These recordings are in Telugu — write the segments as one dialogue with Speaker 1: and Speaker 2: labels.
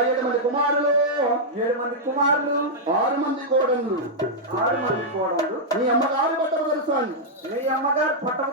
Speaker 1: ఏడు మంది కుమారులు
Speaker 2: ఏడు మంది కుమారులు
Speaker 1: ఆరు మంది కోడళ్ళు
Speaker 2: ఆరు మంది కోడలు
Speaker 1: మీ అమ్మగారు? తెలుసాను
Speaker 2: మీ అమ్మగారు పట్టణ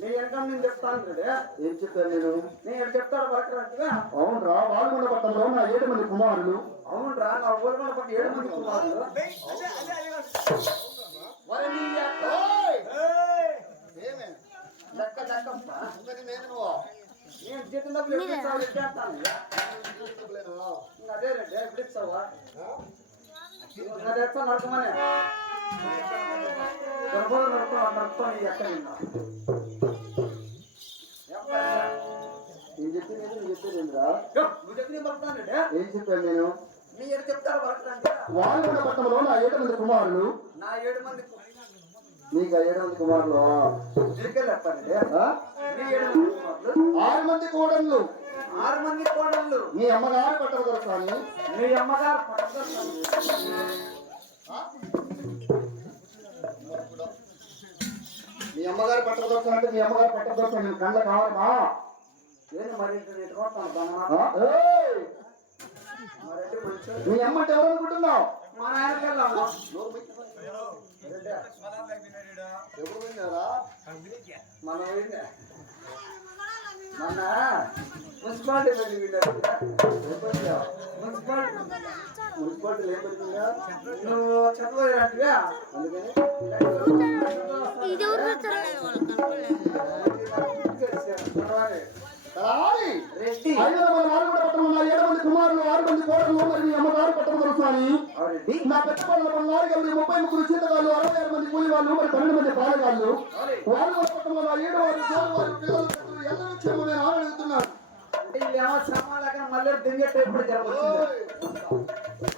Speaker 2: దర్శని
Speaker 1: ఎవరమ్మరా
Speaker 2: నీ వెనక నేను చెప్తాను కదా?
Speaker 1: ఏం చెప్పాను నేను?
Speaker 2: నేను చెప్తాడు వరకరంటగా
Speaker 1: అవునరా వాల్గొండ పట్టణంలో నా ఏడు మంది కుమారులు.
Speaker 2: అవునరా నా ఊరు పట్ల ఏడు మంది కుమారులు. లెక్క లెక్కప్ప నేను చేతి డబ్బులు ఎప్పుడు ఇస్తావు? ఇచ్చేస్తాను ఇంకా అదే రేట్ ఎప్పుడు ఇస్తావా? తెస్తా నరకమనే నరకం నరకం ఎక్కడ
Speaker 1: చెప్పింది నేను చెప్పేది ఏందిరా?
Speaker 2: నువ్వు చెప్పి పడతాను
Speaker 1: ఏం? చెప్పాను నేను?
Speaker 2: వరకరంటే
Speaker 1: వాల్గొండ పట్టణంలో నా ఏడు మంది కుమారులు.
Speaker 2: నా ఏడు మంది
Speaker 1: నీకు ఏడు మంది కుమారులు? ఆరు మంది కోడళ్ళు.
Speaker 2: ఆరు మంది కోడళ్ళు.
Speaker 1: మీ అమ్మగారు బట్టలు తెలుసాని
Speaker 2: మీ అమ్మగారు పట్టదర్శనం
Speaker 1: మీ అమ్మగారు తెలుసా అంటే మీ అమ్మగారు తెలుసా నేను కళ్ళ కావాలమా
Speaker 2: ఏంది మరి
Speaker 1: మీ అమ్మ అంటే ఎవరు అనుకుంటున్నావు?
Speaker 2: మా వెళ్ళాము
Speaker 1: ఎవరు? విన్నారా?
Speaker 2: మనం మొన్న మున్సిపాలిటీ. మున్సిపాలిటీ.
Speaker 1: ఏడు మంది కుమారులు ఆరు మంది కోడలు మరి మీ అమ్మ ఆరు పట్టణం మంది కూలి వాళ్ళు మరి పన్నెండు మంది ఏడు వారు
Speaker 2: మళ్ళీ దింగేటప్పుడు జరగవచ్చు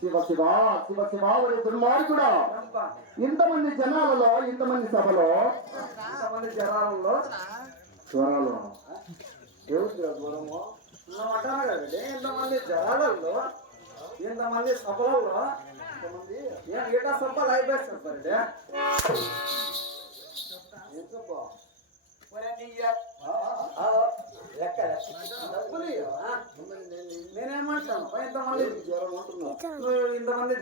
Speaker 1: శివ శివ శివ శివ ఒరే దుర్మార్గుడా ఇంతమంది జనాలలో ఇంతమంది సభలో?
Speaker 2: కొంతమంది జనాలలో.
Speaker 1: జ్వరాలు. ఆ జ్వరము
Speaker 2: ఇంతమంది జనాలలో ఇంతమంది సభలలో
Speaker 1: ఇంతమంది
Speaker 2: ఏటా సభలు
Speaker 1: ఏం చెప్పా?
Speaker 2: నేనేమంటాను ఇంతమంది నువ్వు ఇంతమంది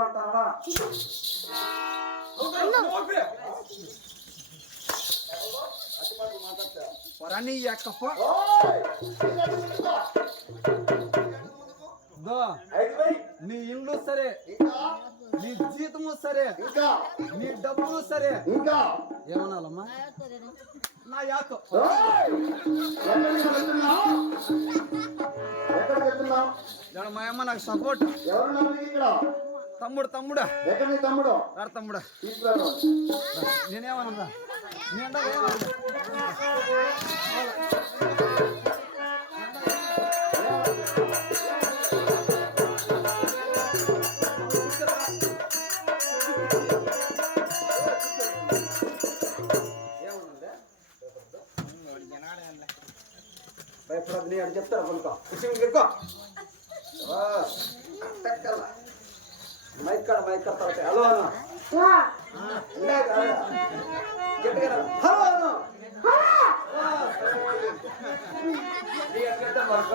Speaker 2: అంటావా ఎక్కప్ప నీ ఇల్లు సరే
Speaker 1: ఇంకా
Speaker 2: నీ జీతము సరే
Speaker 1: ఇంకా.
Speaker 2: నీ డబ్బులు సరే.
Speaker 1: ఇంకా.
Speaker 2: ఏమనాలమ్మా? నా యాతో
Speaker 1: వెళ్తున్నావు
Speaker 2: మా అమ్మ నాకు సపోర్ట్ తమ్ముడు తమ్ముడా.
Speaker 1: తమ్ముడు.
Speaker 2: రాడు తమ్ముడా నేనేమన్నా నేను చెప్తారు ఎక్కువ అట్టక్కల మైక్ కాడ మైక్ కాడ. హలో అను ఇందా కాదు. గట్టిగా రా. హలో అను ఆ, సరే. నీ మరొక,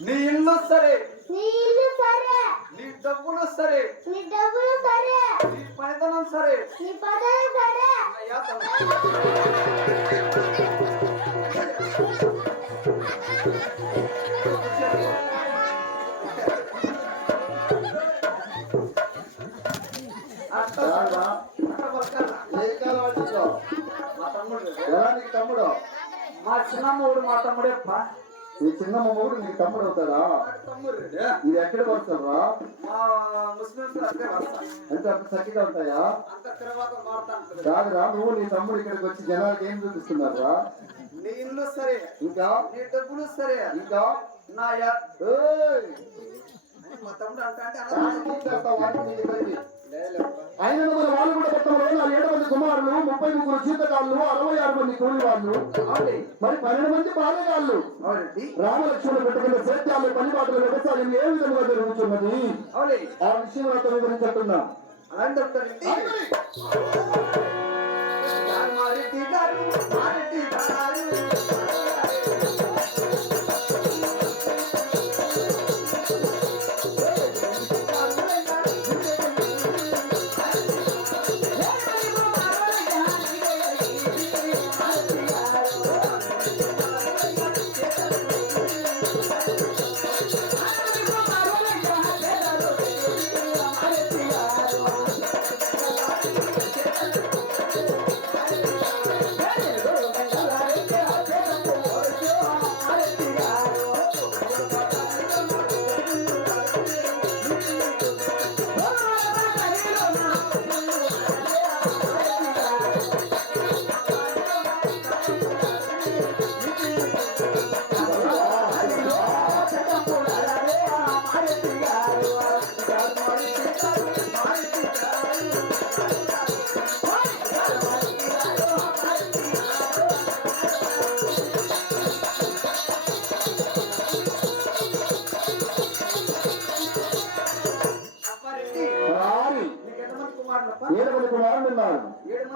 Speaker 2: నీ ఇల్లు సరే. నీ ఇల్లు సరే. నీ డబ్బులు సరే. నీ పనితనం సరే.
Speaker 1: రారా?
Speaker 2: అట్ట బతకాలా?
Speaker 1: ఏ కాలం వచ్చిందో
Speaker 2: మా తమ్ముడు. మా మా తమ్ముడే
Speaker 1: నీ చిన్న మొగుడు నీకు తమ్ముడు అవుతాడా. ఇది ఎక్కడ
Speaker 2: వస్తా
Speaker 1: అంటే అంత చక్కగా ఉంటాయా? కాదురా నువ్వు నీ తమ్ముడు ఇక్కడికి వచ్చి జనాలకి ఏం చూపిస్తున్నారా
Speaker 2: నీ ఇల్లు సరే.
Speaker 1: ఇంకా?
Speaker 2: నీ డబ్బులు సరే.
Speaker 1: ఇంకా?
Speaker 2: నా! మా తమ్ముడు అంట అంటే
Speaker 1: రాని
Speaker 2: అలా
Speaker 1: తీసేస్తావు వాడిని నీ దగ్గరికి.
Speaker 2: లేలేప్ప.
Speaker 1: అయినను మరి వాళ్ళు కూడా మొత్తంలో నా ఏడు మంది కుమారులు ముప్పై ముగ్గురు జీతకాళ్ళు అరవై ఆరు మంది కూలి వాళ్ళు మరి పన్నెండు మంది బాల్యగాళ్ళు
Speaker 2: అవునండి
Speaker 1: రామలక్ష్మణులు పెట్టుకున్న సేద్యాలు పనిపాటల వ్యవసాయం ఏ విధంగా జరుగుతున్నది ఆ విషయం అతని గురించి అంటున్నా
Speaker 2: అలాంటి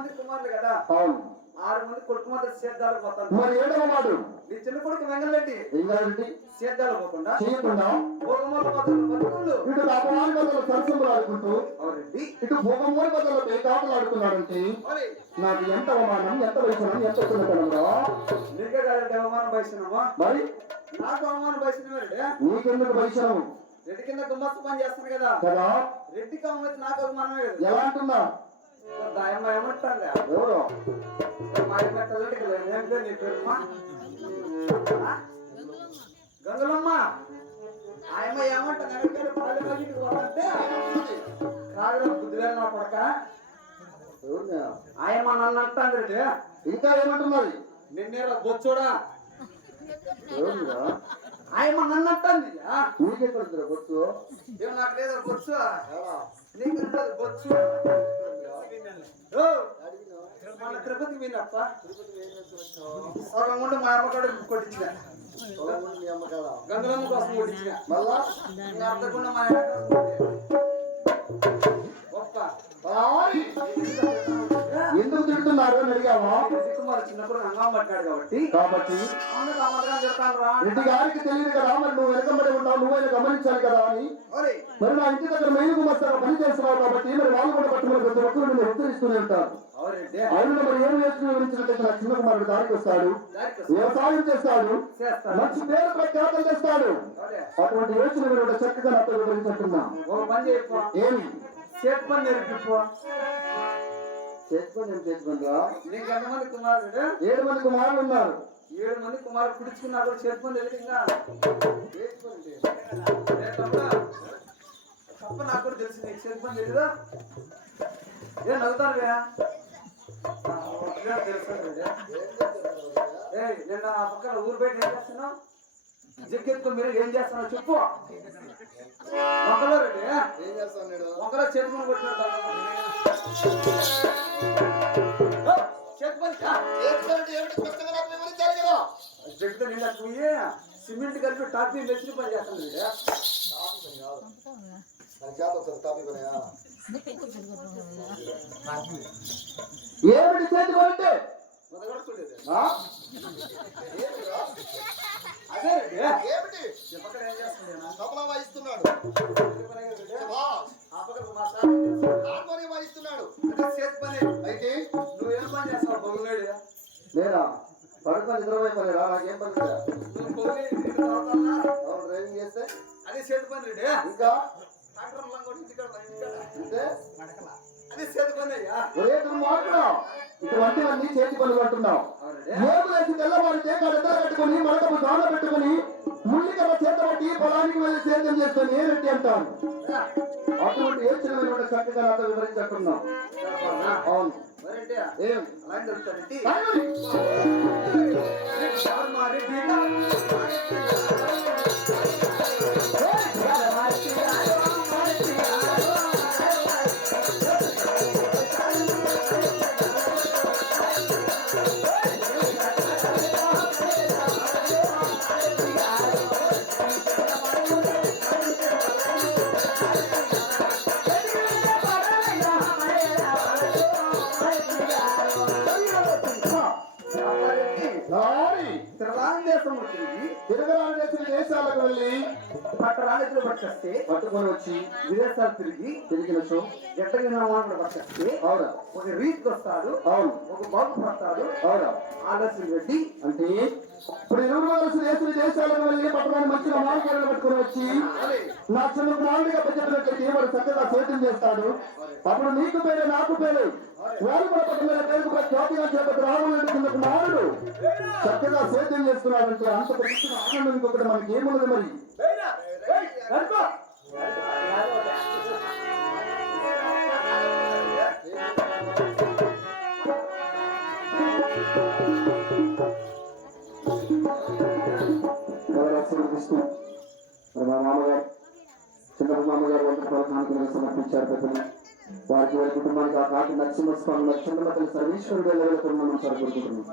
Speaker 1: మంది కుమారులు
Speaker 2: కదా?
Speaker 1: అవును.
Speaker 2: ఆరు మంది కొడుకు మాత్రం సేద్దాలు పోతాను
Speaker 1: మరి ఏడవ వాడు?
Speaker 2: నీ చిన్న కొడుకు వెంగళరెడ్డి
Speaker 1: ఇంగారెడ్డి
Speaker 2: సేద్దాలు పోకుండా?
Speaker 1: చేయకుండా
Speaker 2: భోగమూల మాత్రం బతుకులు
Speaker 1: ఇటు అపవారి బదులు సరసములు ఆడుకుంటూ
Speaker 2: అవునండి.
Speaker 1: ఇటు భూగమూరి బదులు పేకాటలు ఆడుతున్నాడంటే
Speaker 2: మరి?
Speaker 1: నాకు ఎంత అవమానం ఎంత వయసునం ఎంత చిన్నతనంరా?
Speaker 2: నీకే అవమానం వయసునమా
Speaker 1: మరి?
Speaker 2: నాకు అవమానం వయసునమే రెడ్డి
Speaker 1: నీకెందుకు వయసునం
Speaker 2: రెడ్డి కింద గుమ్మస్తు పని చేస్తాను కదా.
Speaker 1: కదా?
Speaker 2: రెడ్డికి అవమైతే నాకు అవమానమే కదా.
Speaker 1: ఎలా అంటున్నా
Speaker 2: దాయమ్మ ఏమంటాను
Speaker 1: ఎవరు
Speaker 2: మా అమ్మ తల్లికి లేదు ఏం పేరు నీ పేరుమా ఆ? గంగులమ్మ. ఆయమ్మ ఏమంటాను ఎక్కడికి పాలు బుద్ధిగా నా కొడక.
Speaker 1: ఎవరు?
Speaker 2: ఆయమ్మ నన్ను రెడ్డి
Speaker 1: ఇంకా ఏమంటున్నది
Speaker 2: నిన్నేరా బొచ్చుడా? ఆయమ్మ నన్ను అంటుంది.
Speaker 1: నీకెక్కడ
Speaker 2: ఏం నాకు లేదా బొచ్చు నీకు ఉంటుంది బొచ్చు మన తిరుపతి పోయినప్ప సగం మా అమ్మ కొట్టించిన కోసం కొట్టించిన
Speaker 1: మళ్ళా
Speaker 2: అర్థకుండా మా గొప్ప
Speaker 1: ఎందుకు తింటున్నారు అని
Speaker 2: చిన్నప్పుడు రంగం పట్టాడు కాబట్టి
Speaker 1: రెడ్డి గారికి తెలియదు కదా మరి నువ్వు వెనకబడి ఉంటావు నువ్వైనా గమనించాలి కదా అని. మరి నా ఇంటి దగ్గర మెయిన్ గుమస్తాగా పని చేస్తున్నావు కాబట్టి మరి వాళ్ళు కూడా పట్టుకుని ప్రతి ఒక్కరు నిన్ను హెచ్చరిస్తూనే ఉంటారు. ఆయన మరి ఏం వివరించినట్లయితే నా చిన్న కుమారుడు దారికి వస్తాడు. వ్యవసాయం చేస్తాడు.
Speaker 2: చేస్తాను
Speaker 1: మంచి పేరు ప్రఖ్యాతం చేస్తాడు అటువంటి యోచన మీరు చక్కగా నాతో
Speaker 2: చేయపో
Speaker 1: ఏమి?
Speaker 2: చేతి
Speaker 1: నేను చేసుకుంటా
Speaker 2: నీకు ఎంతమంది కుమారుడు
Speaker 1: ఏడు మంది కుమారులు ఉన్నారు.
Speaker 2: ఏడు మంది కుమారుడు పుడుచుకున్నా కూడా తెలియదు ఇంకా. తమ్ముడా? తప్ప నాకు కూడా తెలుసు. నీకు పని తెలీదా? ఏ నవ్వుతాను ఏ నేను ఆ పక్కన ఊరు బయట ఏం చేస్తున్నావు? జిక్కెత్తుకో మీరు ఏం చేస్తున్నావు చెప్పు. వంకలో రెడ్డి
Speaker 1: ఏం? చేస్తాను నేను
Speaker 2: వంకలో చేతి పని కొట్టినట్టు సిమెంట్ కలిపి టాపీ మెచ్చిన పని చేస్తాను
Speaker 1: ఏమిటి చేతి కొనంటే వాయిస్తున్నాడు. వాయిస్తున్నాడు. అయితే
Speaker 2: నువ్వేం పని చేస్తావు? బొగులేడు
Speaker 1: లేదా పడుకొని నిద్రపోయి పని రా నాకేం పని డ్రైవింగ్ చేస్తే?
Speaker 2: అదే చేతి పని
Speaker 1: ఇంకా?
Speaker 2: అదే చేతి పని అయ్యా.
Speaker 1: ఇటువంటివన్నీ చేతి పనులు అంటున్నావు
Speaker 2: అవునండి
Speaker 1: మోగులేసి తెల్లవారితే కడతా పెట్టుకుని మడకము దాన పెట్టుకుని ముళ్ళికర చేత పట్టి పొలానికి వెళ్ళి సేద్యం చేస్తాను నేనెట్టి అంటాను అటువంటి ఏ చిన్నమైన చక్కగా నాతో వివరించట్టున్నావు అవును. ఏం?
Speaker 2: అలాంటి దొరుకుతారేంటి
Speaker 1: కాయమని. రాయి. తిరగరాని దేశాలకు వెళ్ళి
Speaker 2: పట్టరాజులు పట్టుకొస్తే
Speaker 1: పట్టుకొని వచ్చి
Speaker 2: విదేశాలు తిరిగి
Speaker 1: తిరిగినచో
Speaker 2: ఎట్టగిన మాటలు పట్టుకొస్తే
Speaker 1: అవునా
Speaker 2: ఒక రీతికి వస్తాడు
Speaker 1: అవును
Speaker 2: ఒక బాబు పడతాడు
Speaker 1: అవునా
Speaker 2: ఆలస్యం పెట్టి
Speaker 1: అంటే ఇప్పుడు ఇరువురు వలస దేశ దేశాలకు వెళ్ళి పట్టణాన్ని మంచిగా మార్గాలను వచ్చి నా చిన్న మామిడిగా వాడు చక్కగా సేద్యం చేస్తాడు. అప్పుడు నీకు పేరే నాకు పేరే. వారు కూడా పేరుకు కూడా చేపట్టి రావాలంటే చిన్న కుమారుడు చక్కగా సేద్యం చేస్తున్నాడంటే అంత ఆనందం ఇంకొకటి మనకి ఏమున్నది మరి?
Speaker 2: నడుకో.
Speaker 1: కృష్ణ మరి మా మామగారు చిన్న మామగారు వంట ప్రధానికి సమర్పించారు పెద్దలు. వారికి వారి కుటుంబానికి ఆ కాకి నరసింహస్వామి నరసింహ సర్వీశ్వరుడు వెళ్ళకుండా మనం సరిపడుకుంటున్నాం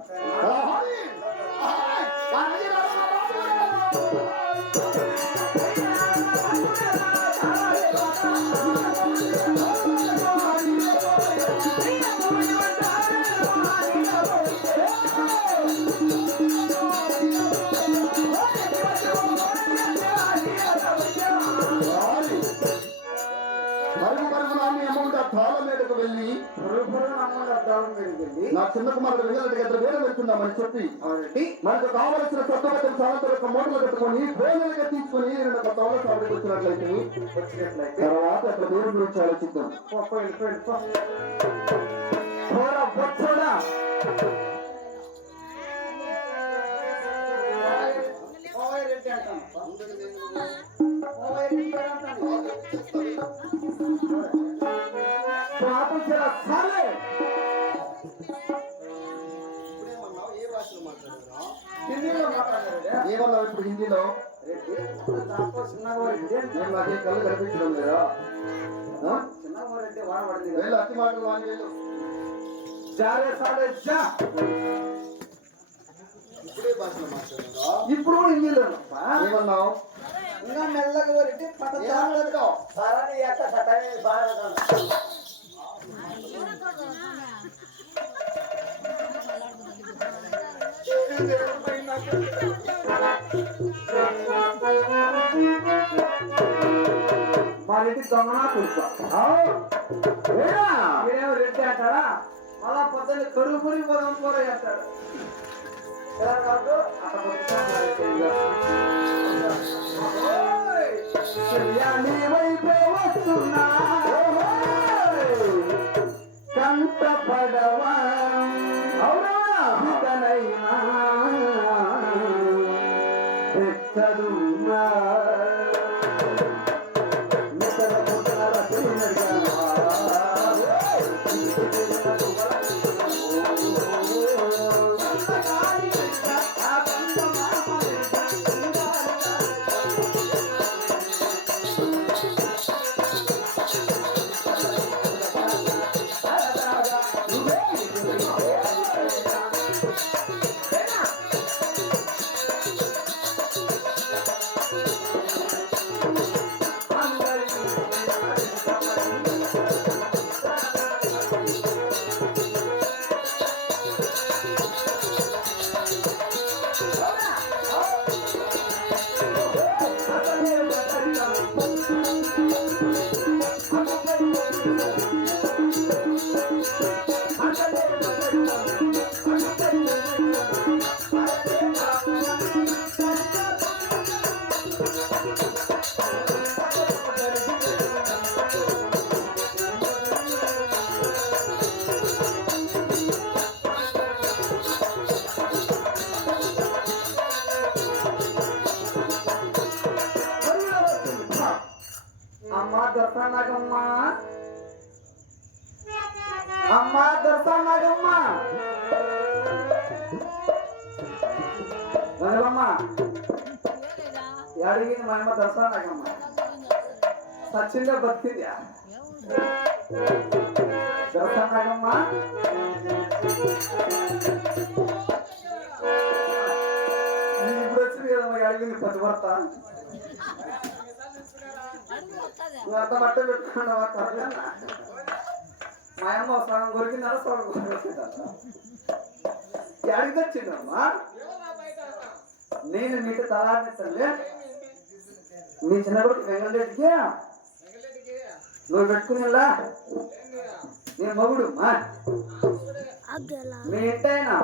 Speaker 1: నా చిన్న కుమారుడు వెళ్ళాలంటే ఇద్దరు వేరే వెళ్తున్నామని చెప్పి
Speaker 2: అవునండి.
Speaker 1: మనకు కావలసిన చట్టబద్ధ సాయంత్రం యొక్క మూటలు కట్టుకొని భోజనాలుగా తీసుకొని రెండు తోట సాగుకు వచ్చినట్లయితే
Speaker 2: వచ్చినట్లయితే.
Speaker 1: తర్వాత అక్కడ దేవుడి గురించి ఆలోచిద్దాం.
Speaker 2: పో, పో,
Speaker 1: ఏమన్నా ఇప్పుడు హిందీలో నేను నాకేం కళ్ళు కనిపించడం లేదా. వెళ్ళు అతి మాటలు వాడి వెళ్ళు
Speaker 2: జారే సాలే జా
Speaker 1: ఇప్పుడే భాషలో మాట్లాడారా
Speaker 2: ఇప్పుడు హిందీలో
Speaker 1: ఏమన్నావు?
Speaker 2: ఇంకా మెల్లగా రెడ్డి పట్ట
Speaker 1: ఏమన్నావు?
Speaker 2: సరని ఎక్క సటని బాగా మా దొంగనా కుర్ప రెడ్డి అంటారా? మళ్ళా పొద్దున్న కరువు పురి కూర చేస్తాడు ఎలా కాదు? అక్కడ కంట పడవా? Estado దర్శనగమ్మ అమ్మ దర్శనగమ్మ గంగలమ్మ అడిగింది మా అమ్మ దర్శనగమ్మ సచ్చిందా బతికిందా దర్శనగమ్మ నేను ఇప్పుడు వచ్చింది కదమ్మా అడిగింది పతి భర్త నువ్వు అంత బట్ట పెట్టుకున్నావా? మా అమ్మ సగం కొరికిందా సగం కొరికిందా అడిగి వచ్చిందమ్మా నేను మీట తలాడిస్తానులే మీ చిన్న కొడుకు వెంగళరెడ్డికి నువ్వు పెట్టుకునేలా నేను మగుడు మా మీ ఇంటైనా